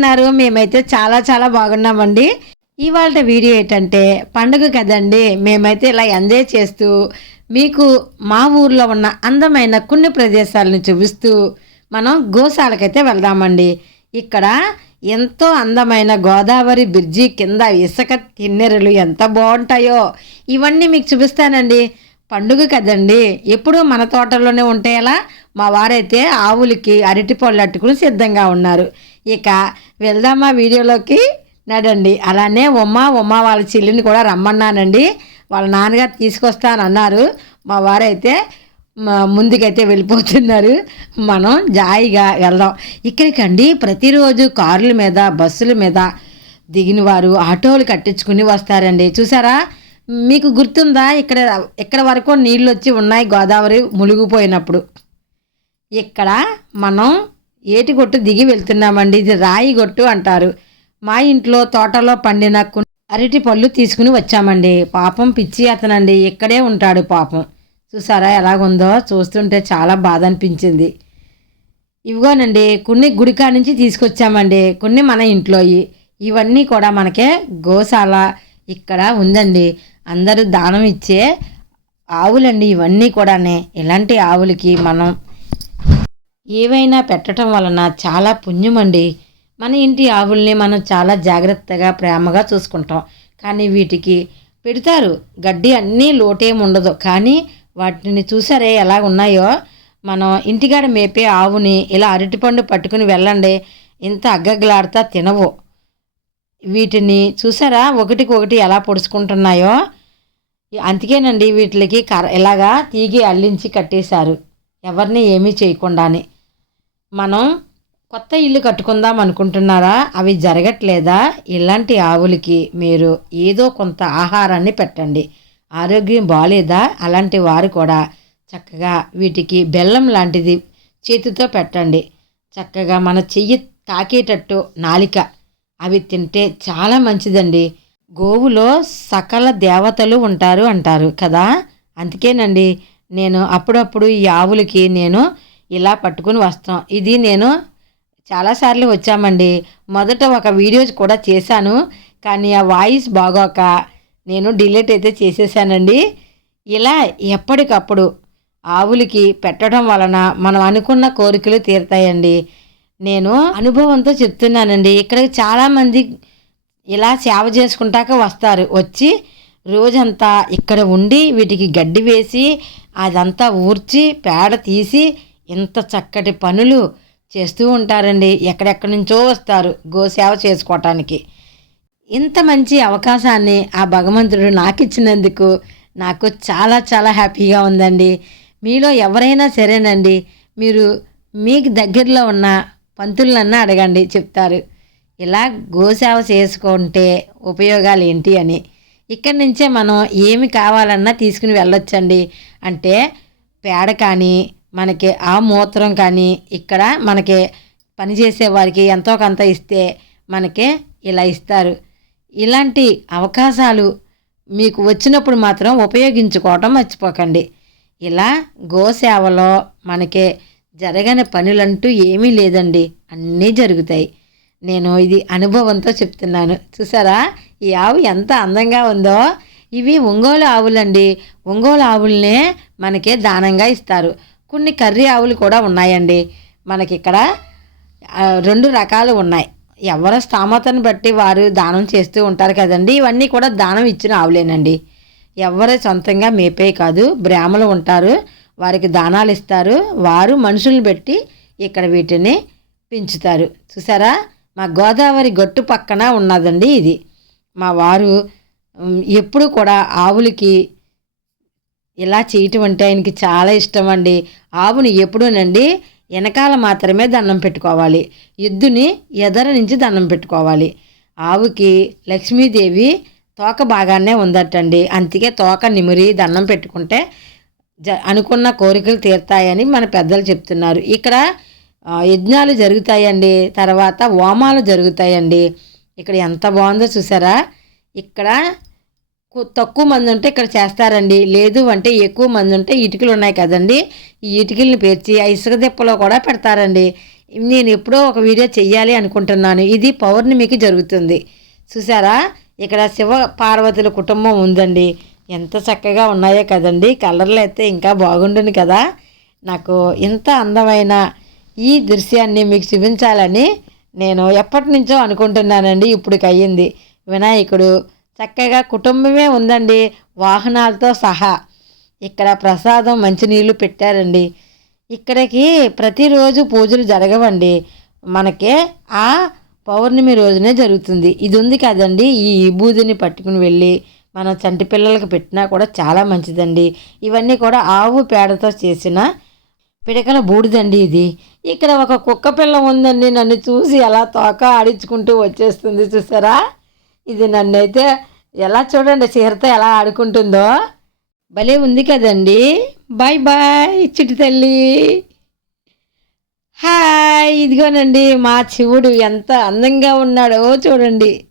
ఉన్నారు మేమైతే చాలా చాలా బాగున్నామండి. ఇవాళ వీడియో ఏంటంటే పండుగ కదండి. మేమైతే ఇలా ఎంజాయ్ చేస్తూ మీకు మా ఊర్లో ఉన్న అందమైన కొన్ని ప్రదేశాలను చూపిస్తూ మనం గోశాలకైతే వెళ్దామండి. ఇక్కడ ఎంతో అందమైన గోదావరి బ్రిడ్జి కింద ఇసుక కిన్నెరలు ఎంత బాగుంటాయో ఇవన్నీ మీకు చూపిస్తానండి. పండుగ కదండి. ఎప్పుడూ మన తోటలోనే ఉంటేలా మా వారైతే ఆవులకి అరటి పళ్ళు అట్టుకుని సిద్ధంగా ఉన్నారు. ఇక వెళ్దామా వీడియోలోకి? నడండి. అలానే ఉమ్మ ఉమ్మ వాళ్ళ చెల్లిని కూడా రమ్మన్నానండి. వాళ్ళ నాన్నగారు తీసుకొస్తానన్నారు. మా వారైతే ముందుకైతే వెళ్ళిపోతున్నారు. మనం జాయిగా వెళ్దాం. ఇక్కడికండి ప్రతిరోజు కార్ల మీద బస్సుల మీద దిగిన వారు ఆటోలు కట్టించుకుని వస్తారండి. చూసారా? మీకు గుర్తుందా? ఇక్కడ ఇక్కడ వరకు నీళ్ళు వచ్చి ఉన్నాయి గోదావరి మునిగిపోయినప్పుడు. ఇక్కడ మనం ఏటి గొట్టు దిగి వెళ్తున్నామండి? ఇది రాయి గొట్టు అంటారు. మా ఇంట్లో తోటలో పండిన అరటి పళ్ళు తీసుకుని వచ్చామండి. పాపం పిచ్చి అతనండి. ఇక్కడే ఉంటాడు పాపం. చూసారా ఎలాగుందో? చూస్తుంటే చాలా బాధ అనిపించింది ఇవిగోనండి కొన్ని గుడికా నుంచి తీసుకొచ్చామండి. కొన్ని మన ఇంట్లోయి ఇవన్నీ కూడా మనకే గోశాల ఇక్కడ ఉందండి. అందరూ దానం ఇచ్చే ఆవులండి ఇవన్నీ కూడానే. ఇలాంటి ఆవులకి మనం ఏవైనా పెట్టడం వలన చాలా పుణ్యమండి. మన ఇంటి ఆవుల్ని మనం చాలా జాగ్రత్తగా ప్రేమగా చూసుకుంటాం. కానీ వీటికి పెడతారు. గడ్డి అన్నీ లోటేం ఉండదు కానీ వాటిని చూసారే ఎలా ఉన్నాయో. మనం ఇంటికాడ మేపే ఆవుని ఇలా అరటిపండు పట్టుకుని వెళ్ళండి. ఇంత అగ్గగలాడుతా తినవు. వీటిని చూసారా? ఒకటికి ఒకటి ఎలా పొడుచుకుంటున్నాయో. అందుకేనండి వీటికి కర ఇలాగా తీగి అల్లించి కట్టేశారు. ఎవరిని ఏమీ చేయకుండానే. మనం కొత్త ఇల్లు కట్టుకుందాం అనుకుంటున్నారా? అవి జరగట్లేదా? ఇలాంటి ఆవులకి మీరు ఏదో కొంత ఆహారాన్ని పెట్టండి. ఆరోగ్యం బాగాలేదా అలాంటి వారు కూడా చక్కగా వీటికి బెల్లం లాంటిది చేతితో పెట్టండి. చక్కగా మన చెయ్యి తాకేటట్టు నాలిక. అవి తింటే చాలా మంచిదండి. గోవులో సకల దేవతలు ఉంటారు అంటారు కదా? అందుకేనండి నేను అప్పుడప్పుడు ఈ ఆవులకి నేను ఇలా పట్టుకుని వస్తాం. ఇది నేను చాలాసార్లు వచ్చామండి. మొదట ఒక వీడియో కూడా చేశాను. కానీ ఆ వాయిస్ బాగోక నేను డిలీట్ అయితే చేసేసానండి. ఇలా ఎప్పటికప్పుడు ఆవులకి పెట్టడం వలన మనం అనుకున్న కోరికలు తీరుతాయండి. నేను అనుభవంతో చెప్తున్నానండి. ఇక్కడ చాలామంది ఇలా సేవ చేసుకుంటాక వస్తారు. వచ్చి రోజంతా ఇక్కడ ఉండి వీటికి గడ్డి వేసి అదంతా ఊర్చి పేడ తీసి ఇంత చక్కటి పనులు చేస్తూ ఉంటారండి. ఎక్కడెక్కడి నుంచో వస్తారు గోసేవ చేసుకోవటానికి ఇంత మంచి అవకాశాన్ని ఆ భగవంతుడు నాకు ఇచ్చినందుకు నాకు చాలా చాలా హ్యాపీగా ఉందండి. మీలో ఎవరైనా సరేనండి. మీరు మీకు దగ్గరలో ఉన్న పంతులనన్నా అడగండి చెప్తారు. ఇలా గోసేవ చేసుకుంటే ఉపయోగాలు ఏంటి అని. ఇక్కడి నుంచే మనం ఏమి కావాలన్నా తీసుకుని వెళ్ళొచ్చండి. అంటే పేడ కానీ మనకి ఆ మూత్రం కానీ ఇక్కడ మనకి పనిచేసే వారికి ఎంతో కొంత ఇస్తే మనకి ఇలా ఇస్తారు. ఇలాంటి అవకాశాలు మీకు వచ్చినప్పుడు మాత్రం ఉపయోగించుకోవటం మర్చిపోకండి. ఇలా గోసేవలో మనకి జరగని పనులంటూ ఏమీ లేదండి. అన్నీ జరుగుతాయి. నేను ఇది అనుభవంతో చెప్తున్నాను. చూసారా? ఈ ఆవు ఎంత అందంగా ఉందో. ఇవి ఒంగోలు ఆవులండి. ఒంగోలు ఆవులనే మనకి దానంగా ఇస్తారు. కొన్ని కర్రీ ఆవులు కూడా ఉన్నాయండి. మనకి ఇక్కడ రెండు రకాలు ఉన్నాయి. ఎవరి స్థామతను బట్టి వారు దానం చేస్తూ ఉంటారు కదండి. ఇవన్నీ కూడా దానం ఇచ్చిన ఆవులేనండి. ఎవరు సొంతంగా మేపే కాదు బ్రాహ్మలు ఉంటారు వారికి దానాలు ఇస్తారు వారు మనుషుల్ని పెట్టి ఇక్కడ వీటిని పెంచుతారు. చూసారా? మా గోదావరి గట్టు పక్కన ఉన్నదండి ఇది. మా వారు ఎప్పుడు కూడా ఆవులకి ఇలా చేయటం అంటే ఆయనకి చాలా ఇష్టం అండి ఆవుని ఎప్పుడూనండి వెనకాల మాత్రమే దండం పెట్టుకోవాలి. ఎద్దుని ఎదర నుంచి దండం పెట్టుకోవాలి. ఆవుకి లక్ష్మీదేవి తోక బాగానే ఉందటండి. అందుకే తోక నిమిరి దండం పెట్టుకుంటే జ అనుకున్న కోరికలు తీరుతాయని మన పెద్దలు చెప్తున్నారు. ఇక్కడ యజ్ఞాలు జరుగుతాయండి. తర్వాత హోమాలు జరుగుతాయండి. ఇక్కడ ఎంత బాగుందో చూసారా? ఇక్కడ తక్కువ మంది ఉంటే ఇక్కడ చేస్తారండి. లేదు అంటే ఎక్కువ మంది ఉంటే ఇటుకలు ఉన్నాయి కదండి. ఈ ఇటుకల్ని పేర్చి ఆ ఇసుక దిప్పలో కూడా పెడతారండి. నేను ఎప్పుడో ఒక వీడియో చెయ్యాలి అనుకుంటున్నాను. ఇది పౌర్ణమికి జరుగుతుంది. చూసారా? ఇక్కడ శివ పార్వతుల కుటుంబం ఉందండి. ఎంత చక్కగా ఉన్నాయో కదండి. కలర్లు అయితే ఇంకా బాగుండును కదా. నాకు ఇంత అందమైన ఈ దృశ్యాన్ని మీకు చూపించాలని నేను ఎప్పటి నుంచో అనుకుంటున్నానండి. ఇప్పటికి అయ్యింది వినాయకుడు చక్కగా కుటుంబమే ఉందండి. వాహనాలతో సహా. ఇక్కడ ప్రసాదం మంచినీళ్ళు పెట్టారండి. ఇక్కడికి ప్రతిరోజు పూజలు జరగవండి. మనకే ఆ పౌర్ణమి రోజునే జరుగుతుంది. ఇది ఉంది కదండి. ఈ విభూదిని పట్టుకుని వెళ్ళి మనం చంటి పిల్లలకు పెట్టినా కూడా చాలా మంచిదండి. ఇవన్నీ కూడా ఆవు పేడతో చేసిన పిడకల బూడిదండి ఇది. ఇక్కడ ఒక కుక్క పిల్ల ఉందండి. నన్ను చూసి ఎలా తోక ఆడించుకుంటూ వచ్చేస్తుంది. చూసారా? ఇది నన్నైతే ఎలా చూడండి చీరతో ఎలా ఆడుకుంటుందో? భలే ఉంది కదండి. బాయ్ బాయ్ చిట్టి తల్లి. హాయ్ ఇదిగోనండి మా శివుడు ఎంత అందంగా ఉన్నాడో చూడండి.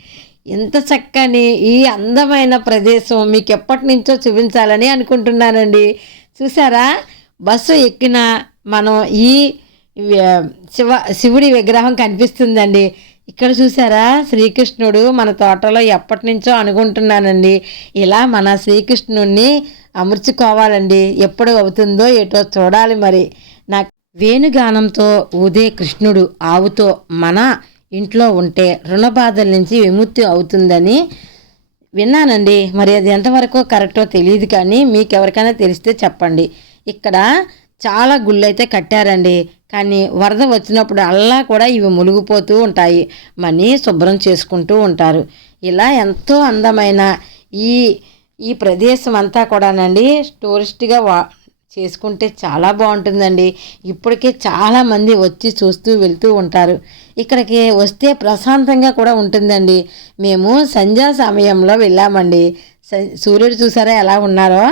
ఎంత చక్కని ఈ అందమైన ప్రదేశం మీకు ఎప్పటి నుంచో చూపించాలని అనుకుంటున్నానండి. చూసారా? బస్సు ఎక్కిన మనం ఈ శివ శివుడి విగ్రహం కనిపిస్తుందండి. ఇక్కడ చూసారా? శ్రీకృష్ణుడు మన తోటలో ఎప్పటి నుంచో అనుకుంటున్నానండి. ఇలా మన శ్రీకృష్ణుడిని అమర్చుకోవాలండి. ఎప్పుడు అవుతుందో ఏటో చూడాలి మరి. నాకు వేణుగానంతో ఊదే కృష్ణుడు ఆవుతో మన ఇంట్లో ఉంటే రుణ బాధల నుంచి విముక్తి అవుతుందని విన్నానండి. మరి అది ఎంతవరకు కరెక్టో తెలియదు కానీ మీకు ఎవరికైనా తెలిస్తే చెప్పండి. ఇక్కడ చాలా గుళ్ళైతే కట్టారండి. కానీ వరద వచ్చినప్పుడు అల్లా కూడా ఇవి మునిగిపోతూ ఉంటాయి. మనీ శుభ్రం చేసుకుంటూ ఉంటారు. ఇలా ఎంతో అందమైన ఈ ఈ ప్రదేశం అంతా కూడానండి టూరిస్ట్గా వా చేసుకుంటే చాలా బాగుంటుందండి. ఇప్పటికే చాలామంది వచ్చి చూస్తూ వెళ్తూ ఉంటారు. ఇక్కడికి వస్తే ప్రశాంతంగా కూడా ఉంటుందండి. మేము సంధ్యా సమయంలో వెళ్ళామండి సూర్యుడు చూసారా ఎలా ఉన్నారో?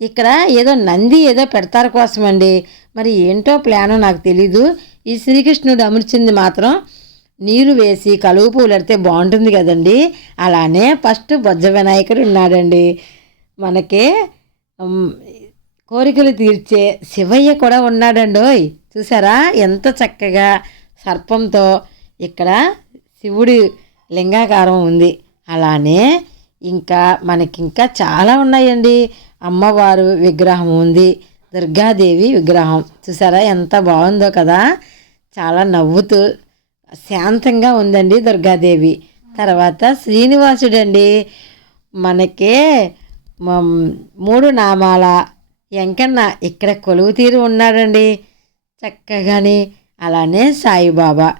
ఇక్కడ ఏదో నంది ఏదో పెడతారు కోసమండి. మరి ఏంటో ప్లాను నాకు తెలీదు. ఈ శ్రీకృష్ణుడు అమర్చింది మాత్రం నీరు వేసి కలువు పూలడితే బాగుంటుంది కదండి. అలానే ఫస్ట్ బొజ్జ వినాయకుడు ఉన్నాడండి. మనకి కోరికలు తీర్చే శివయ్య కూడా ఉన్నాడండి చూసారా? ఎంత చక్కగా సర్పంతో ఇక్కడ శివుడి లింగాకారం ఉంది. అలానే ఇంకా మనకి ఇంకా చాలా ఉన్నాయండి. అమ్మవారు విగ్రహం ఉంది. దుర్గాదేవి విగ్రహం. చూసారా ఎంత బాగుందో కదా? చాలా నవ్వుతూ శాంతంగా ఉందండి దుర్గాదేవి. తర్వాత శ్రీనివాసుడండి. మనకే మూడు నామాల వెంకన్న ఇక్కడ కొలువు తీరు ఉన్నాడండి. చక్కగాని అలానే సాయిబాబా.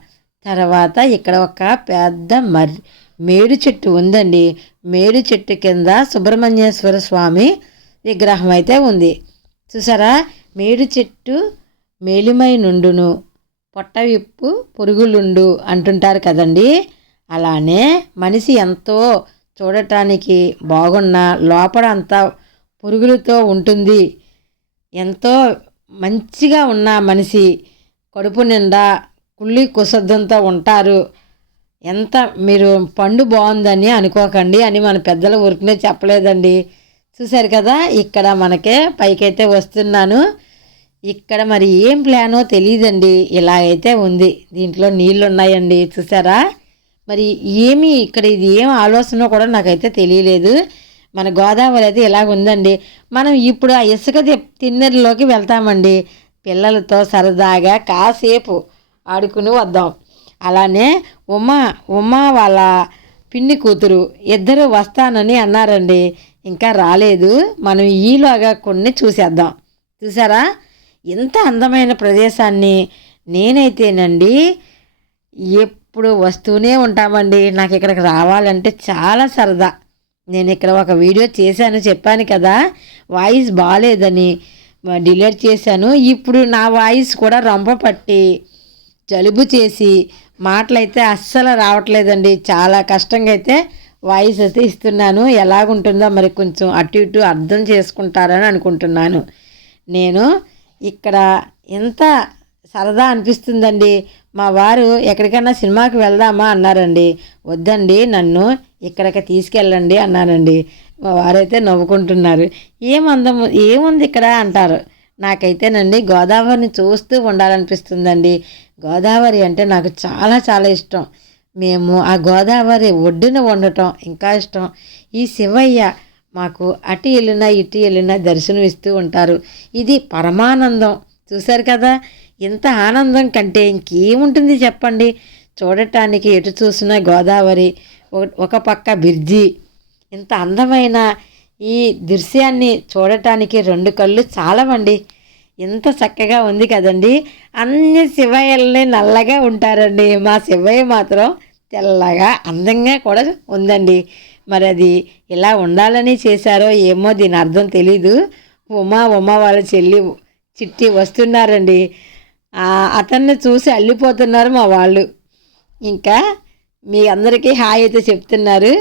తర్వాత ఇక్కడ ఒక పెద్ద మర్రి మేడు చెట్టు ఉందండి. మేడు చెట్టు కింద సుబ్రహ్మణ్యేశ్వర స్వామి విగ్రహం అయితే ఉంది. చూసారా? మేడు చెట్టు మేలిమై నుండును పొట్ట విప్పు పురుగులుండు అంటుంటారు కదండి. అలానే మనిషి ఎంతో చూడటానికి బాగున్న లోపల అంతా పురుగులతో ఉంటుంది. ఎంతో మంచిగా ఉన్న మనిషి కడుపు నిండా కుళ్ళి కుసద్దంతో ఉంటారు. ఎంత మీరు పండు బాగుందని అనుకోకండి అని మన పెద్దల ఊరికనే చెప్పలేదండి. చూశారు కదా ఇక్కడ మనకే పైకైతే వస్తున్నాను. ఇక్కడ మరి ఏం ప్లానో తెలియదండి. ఇలా అయితే ఉంది. దీంట్లో నీళ్ళు ఉన్నాయండి చూసారా మరి ఏమి ఇక్కడ ఇది ఏం ఆలోచన కూడా నాకైతే తెలియలేదు. మన గోదావరి అయితే ఇలాగ ఉందండి. మనం ఇప్పుడు ఆ ఇసుక తిన్నెరలోకి వెళ్తామండి. పిల్లలతో సరదాగా కాసేపు ఆడుకుని వద్దాం. అలానే ఉమా ఉమా వాళ్ళ పిన్ని కూతురు ఇద్దరు వస్తానని అన్నారండి. ఇంకా రాలేదు. మనం ఈలోగా కొన్ని చూసేద్దాం. చూసారా? ఇంత అందమైన ప్రదేశాన్ని నేనైతేనండి ఎప్పుడు వస్తూనే ఉంటామండి. నాకు ఇక్కడికి రావాలంటే చాలా సరదా. నేను ఇక్కడ ఒక వీడియో చేశాను చెప్పాను కదా. వాయిస్ బాగాలేదని డిలీట్ చేశాను. ఇప్పుడు నా వాయిస్ కూడా రంప పట్టి జలుబు చేసి మాటలైతే అస్సలు రావట్లేదండి. చాలా కష్టంగా అయితే వాయిస్ అయితే ఇస్తున్నాను. ఎలాగుంటుందో మరి కొంచెం అటు ఇటు అర్థం చేసుకుంటారని అనుకుంటున్నాను. నేను ఇక్కడ ఎంత సరదా అనిపిస్తుందండి. మా వారు ఎక్కడికైనా సినిమాకి వెళ్దామా అన్నారండి. వద్దండి నన్ను ఇక్కడికి తీసుకెళ్ళండి అన్నానండి మా వారైతే నవ్వుకుంటున్నారు. ఏమందము ఏముంది ఇక్కడ అంటారు. నాకైతేనండి గోదావరిని చూస్తూ ఉండాలనిపిస్తుందండి. గోదావరి అంటే నాకు చాలా చాలా ఇష్టం. మేము ఆ గోదావరి ఒడ్డున ఉండటం ఇంకా ఇష్టం. ఈ శివయ్య మాకు అటు వెళ్ళినా ఇటు వెళ్ళినా దర్శనం ఇస్తూ ఉంటారు. ఇది పరమానందం. చూశారు కదా? ఇంత ఆనందం కంటే ఇంకేముంటుంది చెప్పండి? చూడటానికి ఎటు చూసినా గోదావరి ఒక పక్క బిర్జి ఇంత అందమైన ఈ దృశ్యాన్ని చూడటానికి రెండు కళ్ళు చాలవండి. ఎంత చక్కగా ఉంది కదండి. అన్ని శివయ్యల్ని నల్లగా ఉంటారండి. మా శివయ్య మాత్రం తెల్లగా అందంగా కూడా ఉందండి. మరి అది ఇలా ఉండాలని చేశారో ఏమో దీని అర్థం తెలీదు. ఉమా ఉమా వాళ్ళ చెల్లి చిట్టి వస్తున్నారండి. అతన్ని చూసి అల్లిపోతున్నారు మా వాళ్ళు. ఇంకా మీ అందరికీ హాయ్ అయితే చెప్తున్నారు.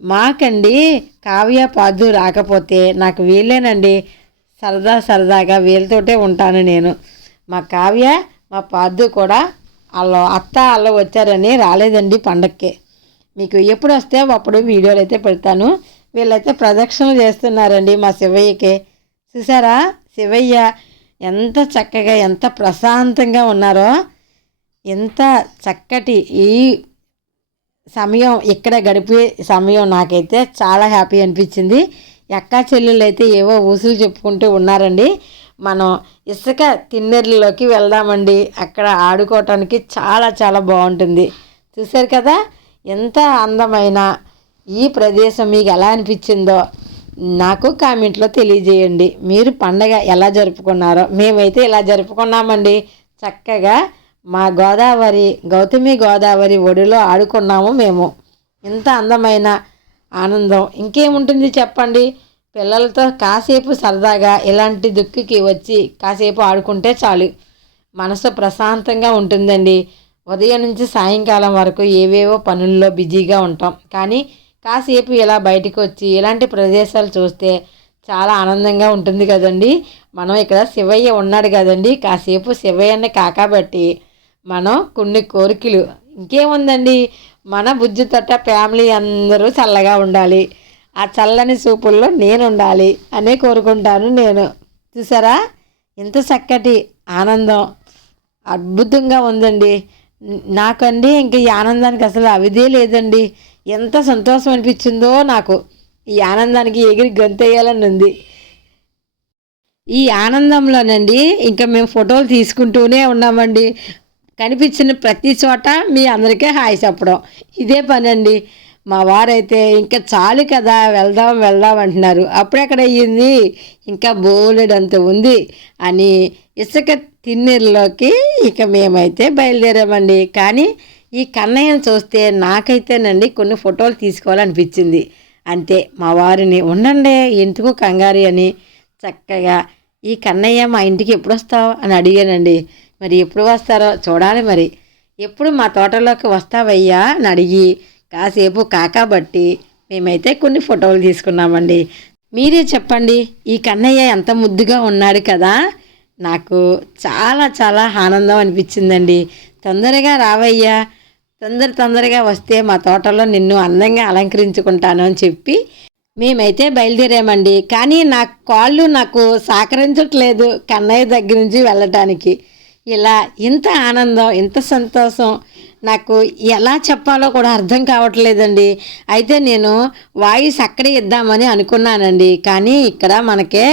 మాకండి కావ్య పాదు రాకపోతే నాకు వీళ్ళేనండి సరదా సరదాగా వీళ్ళతోటే ఉంటాను నేను. మా కావ్య మా పాదు కూడా వాళ్ళ అత్త వాళ్ళు వచ్చారని రాలేదండి పండక్కి. మీకు ఎప్పుడు వస్తే అప్పుడు వీడియోలు అయితే పెడతాను. వీళ్ళైతే ప్రదక్షిణలు చేస్తున్నారండి మా శివయ్యకి. చూసారా? శివయ్య ఎంత చక్కగా ఎంత ప్రశాంతంగా ఉన్నారో. ఎంత చక్కటి ఈ సమయం ఇక్కడ గడిపే సమయం నాకైతే చాలా హ్యాపీ అనిపించింది. ఎక్కా చెల్లెళ్ళు అయితే ఏవో ఊసులు చెప్పుకుంటూ ఉన్నారండి. మనం ఇసుక తిన్నెర్లలోకి వెళ్దామండి. అక్కడ ఆడుకోవటానికి చాలా చాలా బాగుంటుంది. చూశారు కదా? ఎంత అందమైన ఈ ప్రదేశం మీకు ఎలా అనిపించిందో నాకు కామెంట్లో తెలియజేయండి. మీరు పండగ ఎలా జరుపుకున్నారో మేమైతే ఇలా జరుపుకున్నామండి. చక్కగా మా గోదావరి గౌతమి గోదావరి ఒడిలో ఆడుకున్నాము మేము. ఇంత అందమైన ఆనందం. ఇంకేముంటుంది చెప్పండి? పిల్లలతో కాసేపు సరదాగా ఇలాంటి దుక్కుకి వచ్చి కాసేపు ఆడుకుంటే చాలు. మనసు ప్రశాంతంగా ఉంటుందండి. ఉదయం నుంచి సాయంకాలం వరకు ఏవేవో పనుల్లో బిజీగా ఉంటాం. కానీ కాసేపు ఇలా బయటకు వచ్చి ఇలాంటి ప్రదేశాలు చూస్తే చాలా ఆనందంగా ఉంటుంది కదండి. మనం ఇక్కడ శివయ్య ఉన్నాడు కదండి. కాసేపు శివయ్యని కాకాబట్టి మనం కొన్ని కోరికలు. ఇంకేముందండి? మన బుజ్జి తొట్ట ఫ్యామిలీ అందరూ చల్లగా ఉండాలి. ఆ చల్లని చూపుల్లో నేను ఉండాలి అనే కోరుకుంటాను నేను. చూసారా? ఇంత చక్కటి ఆనందం. అద్భుతంగా ఉందండి. నాకండి ఇంక ఈ ఆనందానికి అసలు అవిదే లేదండి. ఎంత సంతోషం అనిపించిందో నాకు. ఈ ఆనందానికి ఎగిరి గంతేయాలని ఉంది. ఈ ఆనందంలోనండి ఇంకా మేము ఫోటోలు తీసుకుంటూనే ఉన్నామండి. కనిపించిన ప్రతి చోట మీ అందరికీ హాయ్ చెప్పడం. ఇదే పని అండి మా వారైతే ఇంకా చాలు కదా వెళ్దాం వెళ్దాం అంటున్నారు. అప్పుడెక్కడ అయ్యింది. ఇంకా బోలెడంత ఉంది అని ఇసుక తిన్నీరులోకి ఇక మేమైతే బయలుదేరామండి. కానీ ఈ కన్నయ్యను చూస్తే నాకైతేనండి కొన్ని ఫోటోలు తీసుకోవాలనిపించింది. అంతే మా వారిని ఉండండి ఎందుకు కంగారి అని చక్కగా ఈ కన్నయ్య మా ఇంటికి ఎప్పుడు వస్తావు అని అడిగానండి. మరి ఎప్పుడు వస్తారో చూడాలి మరి. ఎప్పుడు మా తోటలోకి వస్తావయ్యా అని అడిగి కాసేపు కాకాబట్టి మేమైతే కొన్ని ఫోటోలు తీసుకున్నామండి. మీరే చెప్పండి ఈ కన్నయ్య ఎంత ముద్దుగా ఉన్నాడు కదా? నాకు చాలా చాలా ఆనందం అనిపించిందండి. తొందరగా రావయ్యా తొందర తొందరగా వస్తే మా తోటలో నిన్ను అందంగా అలంకరించుకుంటాను అని చెప్పి మేమైతే బయలుదేరామండి. కానీ నా కాళ్ళు నాకు సహకరించట్లేదు కన్నయ్య దగ్గర నుంచి వెళ్ళటానికి. ఇలా ఇంత ఆనందం ఇంత సంతోషం నాకు ఎలా చెప్పాలో కూడా అర్థం కావట్లేదండి. అయితే నేను వాయిస్ అక్కడే ఇద్దామని అనుకున్నానండి. కానీ ఇక్కడ మనకే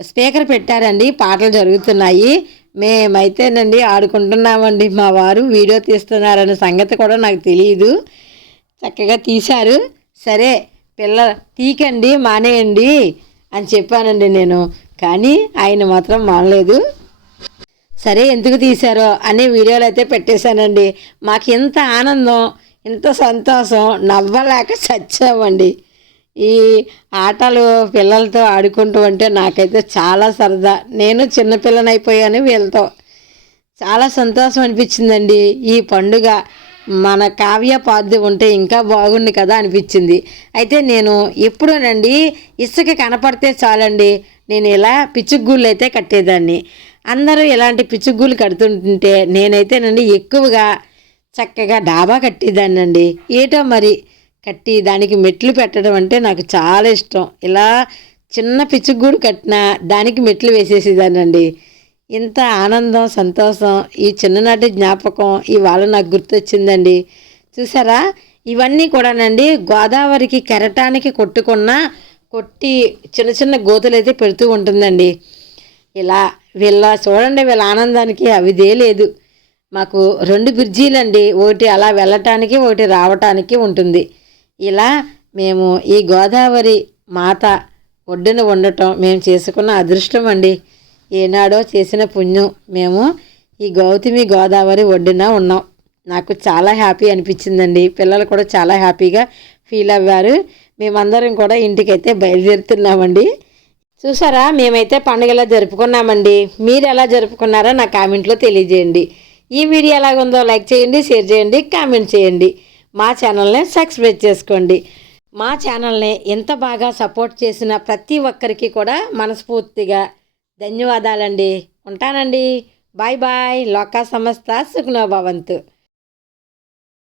స్పీకర్ పెట్టారండి. పాటలు జరుగుతున్నాయి. మేమైతేనండి ఆడుకుంటున్నామండి. మా వారు వీడియో తీస్తున్నారనే సంగతి కూడా నాకు తెలియదు చక్కగా తీశారు. సరే పిల్ల తీకండి మానేయండి అని చెప్పానండి నేను. కానీ ఆయన మాత్రం మానలేదు. సరే ఎందుకు తీశారో అనే వీడియోలు అయితే పెట్టేశానండి. మాకు ఇంత ఆనందం ఇంత సంతోషం నవ్వలేక చచ్చామండి. ఈ ఆటలు పిల్లలతో ఆడుకుంటూ ఉంటే నాకైతే చాలా సరదా. నేను చిన్నపిల్లనైపోయాను వీళ్ళతో. చాలా సంతోషం అనిపించిందండి. ఈ పండుగ మన కావ్య పాద్యం ఉంటే ఇంకా బాగుంది కదా అనిపించింది. అయితే నేను ఎప్పుడూనండి ఇసుక కనపడితే చాలండి. నేను ఇలా పిచ్చుగుళ్ళు అయితే కట్టేదాన్ని. అందరూ ఇలాంటి పిచ్చుగుళ్ళు నేనైతే నేనైతేనండి ఎక్కువగా చక్కగా డాబా కట్టేదాన్నండి. ఏటో మరి కట్టి దానికి మెట్లు పెట్టడం అంటే నాకు చాలా ఇష్టం. ఇలా చిన్న పిచ్చుగూడు కట్టినా దానికి మెట్లు వేసేసేదానండి ఇంత ఆనందం సంతోషం ఈ చిన్ననాటి జ్ఞాపకం ఇవాళ నాకు గుర్తొచ్చిందండి. చూసారా? ఇవన్నీ కూడానండి గోదావరికి కెరటానికి కొట్టుకున్న కొట్టి చిన్న చిన్న గోతులు అయితే పెడుతూ ఉంటుందండి. ఇలా వీళ్ళ చూడండి వీళ్ళ ఆనందానికి అవిదే లేదు. మాకు రెండు బ్రిడ్జీలండి. ఒకటి అలా వెళ్ళటానికి ఒకటి రావటానికి ఉంటుంది. ఇలా మేము ఈ గోదావరి మాత ఒడ్డున ఉండటం మేము చేసుకున్న అదృష్టం అండి. ఏనాడో చేసిన పుణ్యం. మేము ఈ గౌతమి గోదావరి ఒడ్డున ఉన్నాం. నాకు చాలా హ్యాపీ అనిపించిందండి. పిల్లలు కూడా చాలా హ్యాపీగా ఫీల్ అవ్వారు. మేమందరం కూడా ఇంటికైతే బయలుదేరుతున్నామండి. చూసారా? మేమైతే పండుగలా జరుపుకున్నామండి. మీరు ఎలా జరుపుకున్నారో నా కామెంట్లో తెలియజేయండి. ఈ వీడియో ఎలాగుందో లైక్ చేయండి షేర్ చేయండి కామెంట్ చేయండి. మా ఛానల్ని సబ్స్క్రైబ్ చేసుకోండి. మా ఛానల్ని ఎంత బాగా సపోర్ట్ చేసిన ప్రతి ఒక్కరికి కూడా మనస్ఫూర్తిగా ధన్యవాదాలండి. ఉంటానండి. Bye bye. లోకా సమస్త సుఖనో భవంతు.